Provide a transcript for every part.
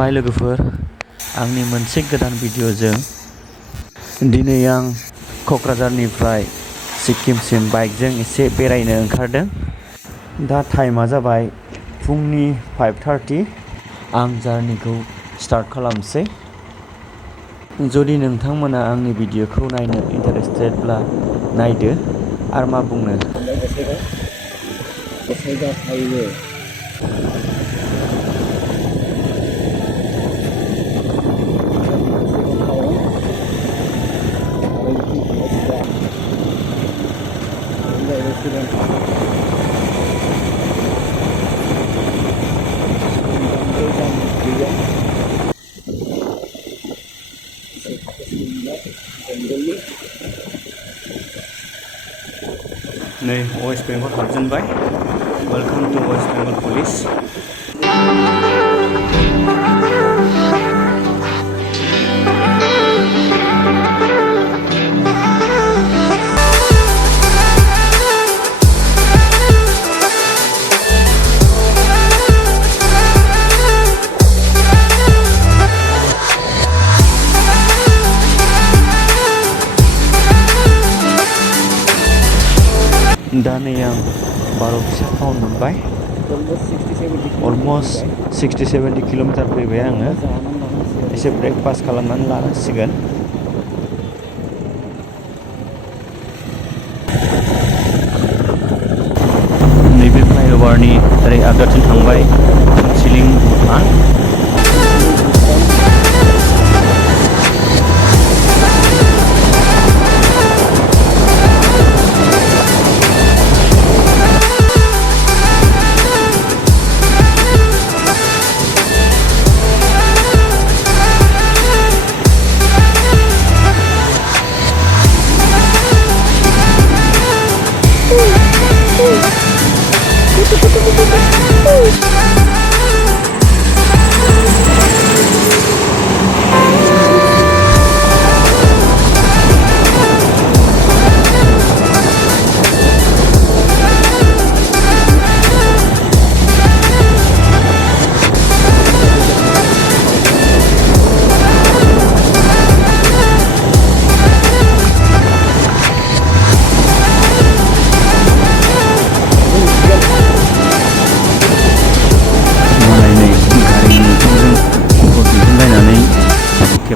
खुलुमबाय लोगोफोर, आंनि मोनसे गोदान भिडिअजों दिनै आं क'क्राझारनिफ्राय सिक्किमसिम बाइकजों एसे बेरायनो ओंखारदों। दा टाइमा जाबाय फुंनि 5:30। आं जार्निखौ स्टार्ट खालामसै। जुदि नोंथांमोना आंनि भिडिअखौ नायनो इन्टारेस्टेडब्ला नायदो, आरो मा बुंनो। नै वेस्ट बेंगल हाबजेनबाय। Welcome to West Bengal police. दा नै आं 12 फिसा टाउन मोनबाय। अलमस्ट 60-70 किल'मिटार फैबाय आङो। एसे ब्रेकफास्ट खालामनानै लानांसिगोन। नैबे फ्लाइअभारनि ओरै आगदाथिं थांबाय सिलिं भुटान।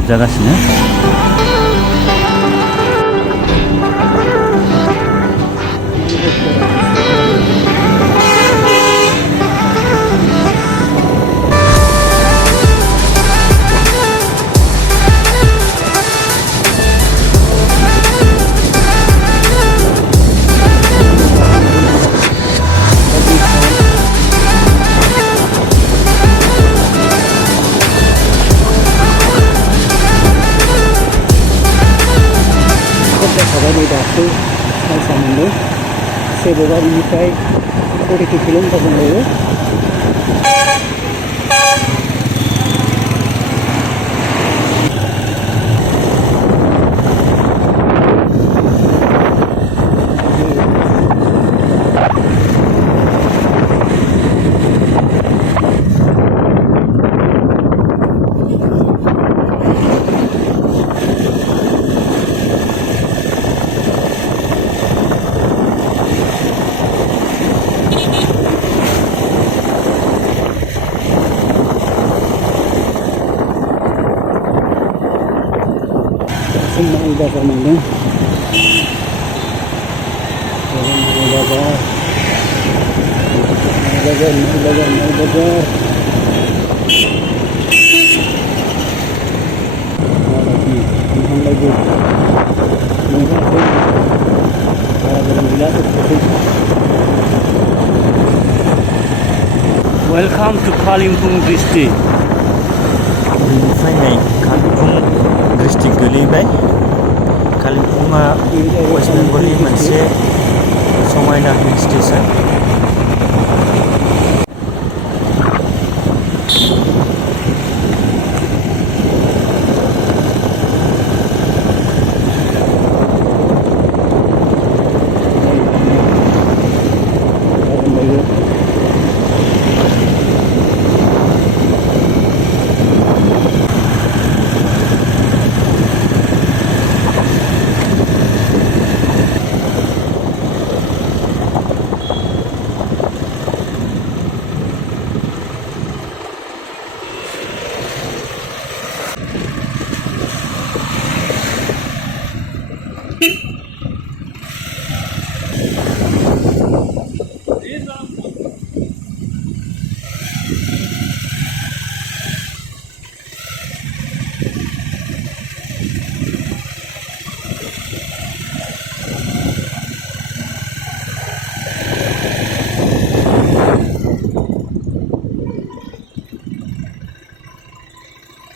जागासिनो। दासो सानसा मोनदों। सेबगारिनिफ्राय 42 किल'मिटार दंबावो। माल बाजार मोनदों। Welcome to Kalimpong district. बेनिफ्राय नै कालिम्पों डिस्ट्रिक्ट गोलैबाय। कालिम्पोंआ वेस्ट बेंगलनि मोनसे समायना हिल स्टेशन।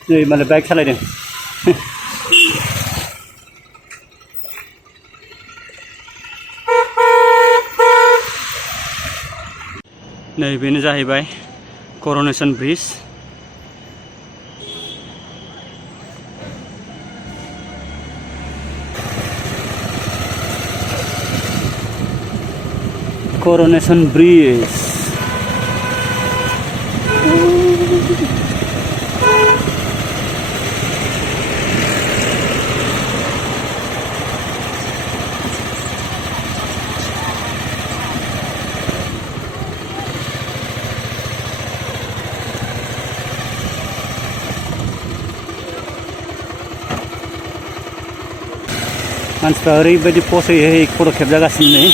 नै माने बाइक सालायदों नै बेनो जाहैबाय कर'नेसन ब्रिज Coronation Bridge मानसिफ्रा ओरैबायदि पसयै फट' खेबजागासिनो नै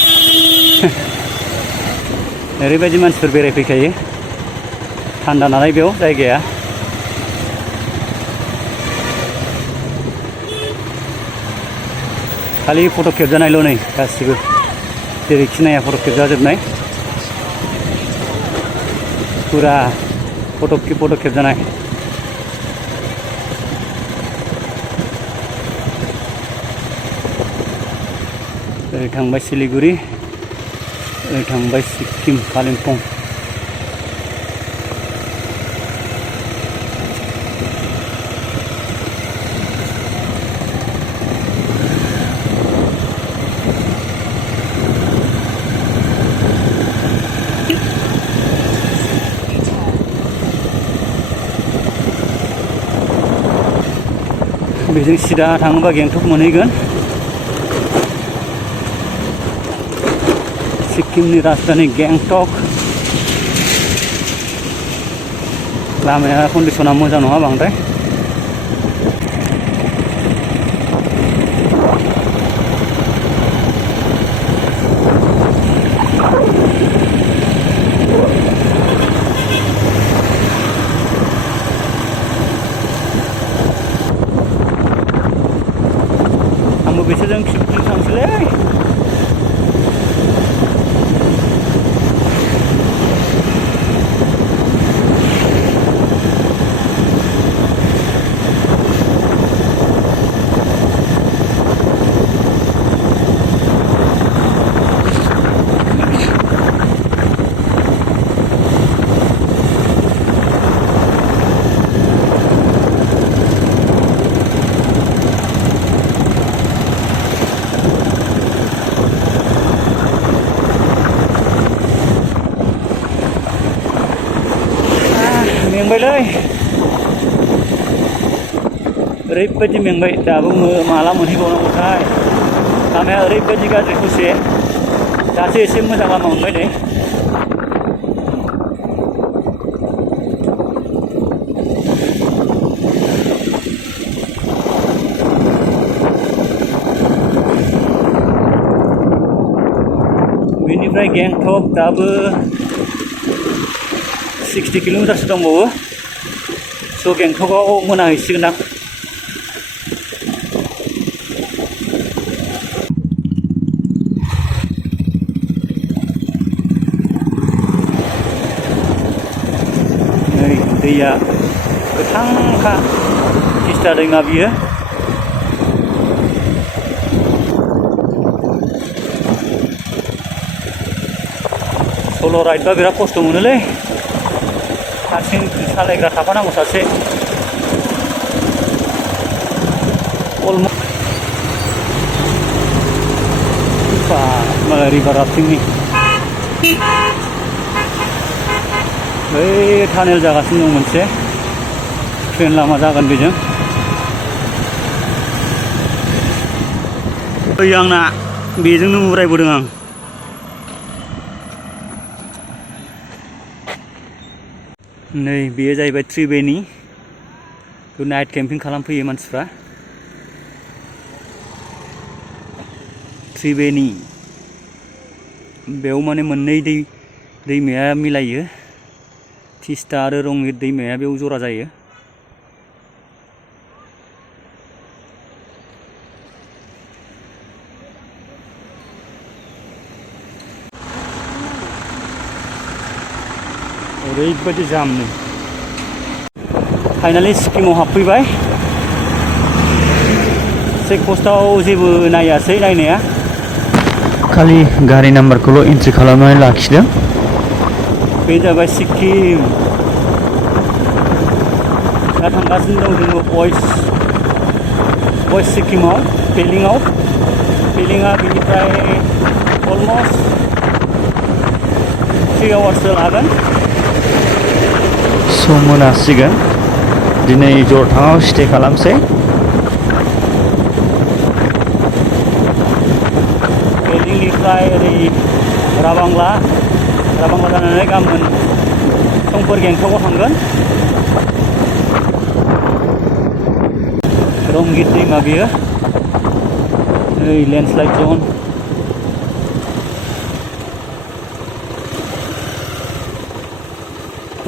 ओरैबायदि मानसिफोर बेरायफैखायो थान्दा नालाय बेयाव जायगाया खालि फट' खेबजानायल' नै गासिबो जेरैखि नाया फट' खेबजाजोबनाय फुरा फट' खेबजानाय ओरै थांबाय सिलिगुरि ओरै थांबाय सिक्किम कालिम्पं बेजों सिदा थाङोबा गेंटक मोनहैगोन सिक्किमनि राजधानी गेंटक लामाया कन्डिसना मोजां नङा बांद्राय आंबो बिसोरजों खेबसे थांसैलै मेंबायलै ओरैबायदि मेंबाय दाबो माला मोनहैबावनांगौथाय लामाया ओरैबायदि गाज्रि ससे दासो एसे मोजां लामा मोनबाय नै बेनिफ्राय गेंटक दाबो 60 किल'मिटारसो दंबावो स' गेंटकआव मोनाहैसिगोन आं नै दैया गोथांखा तिस्ता दैमा बियो सल' राइडबा बिराद खस्थ' मोनोलै हारसिं सालायग्रा थाफानांगौ सासे रिभार राफ्टिंनि बै टानेल जागासिनो दं मोनसे ट्रेन लामा जागोन बेजों बै आंना बेजोंनो उरायबोदों आं नै बेयो जाहैबाय त्रिवेणी नाइट केम्पिं खालामफैयो मानसिफ्रा त्रिवेणी बेयाव माने मोननै दैमाया मिलायो तिस्ता आरो रंगित दैमाया बेयाव जरा जायो ओरैबायदि जाम नै फाइनालि सिक्किमाव हाबफैबाय चेक पस्टआव जेबो नायासै नायनाया खालि गारि नाम्बारखौल' एन्ट्रि खालामनानै लाखिदों बे जाबाय सिक्किम दा थांगासिनो दं जोङो बयस सिक्किमाव पेलिंआ बेनिफ्राय अलमस्ट 3 आवार्ससो लागोन स' मोनासिगोन दिनै जरथाङाव स्टे खालामसै पेलिंनिफ्राय ओरै राबांला जानानै गाबोन समफोर गेंटकआव थांगोन रंगित दैमा बियो नै लेन्डस्लाइड जन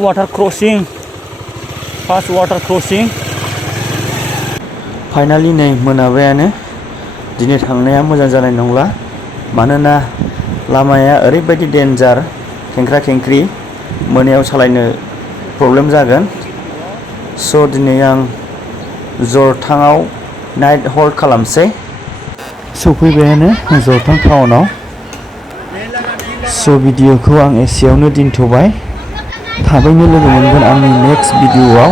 water crossing first water crossing finally नै मोनाबायानो दिनै थांनाया मोजां जानाय नंला मानोना लामाया ओरैबायदि डेन्जार खेंख्रा खेंख्रि मोनायाव सालायनो प्रब्लेम जागोन स' दिनै आं जरथाङाव नाइट हल्ड खालामसै सफैबायानो जरथां टाउनाव स' भिडिअखौ आं एसेयावनो दोनथ'बाय थाबैनो लोगो मोनगोन आंनि नेक्स्ट भिडिअआव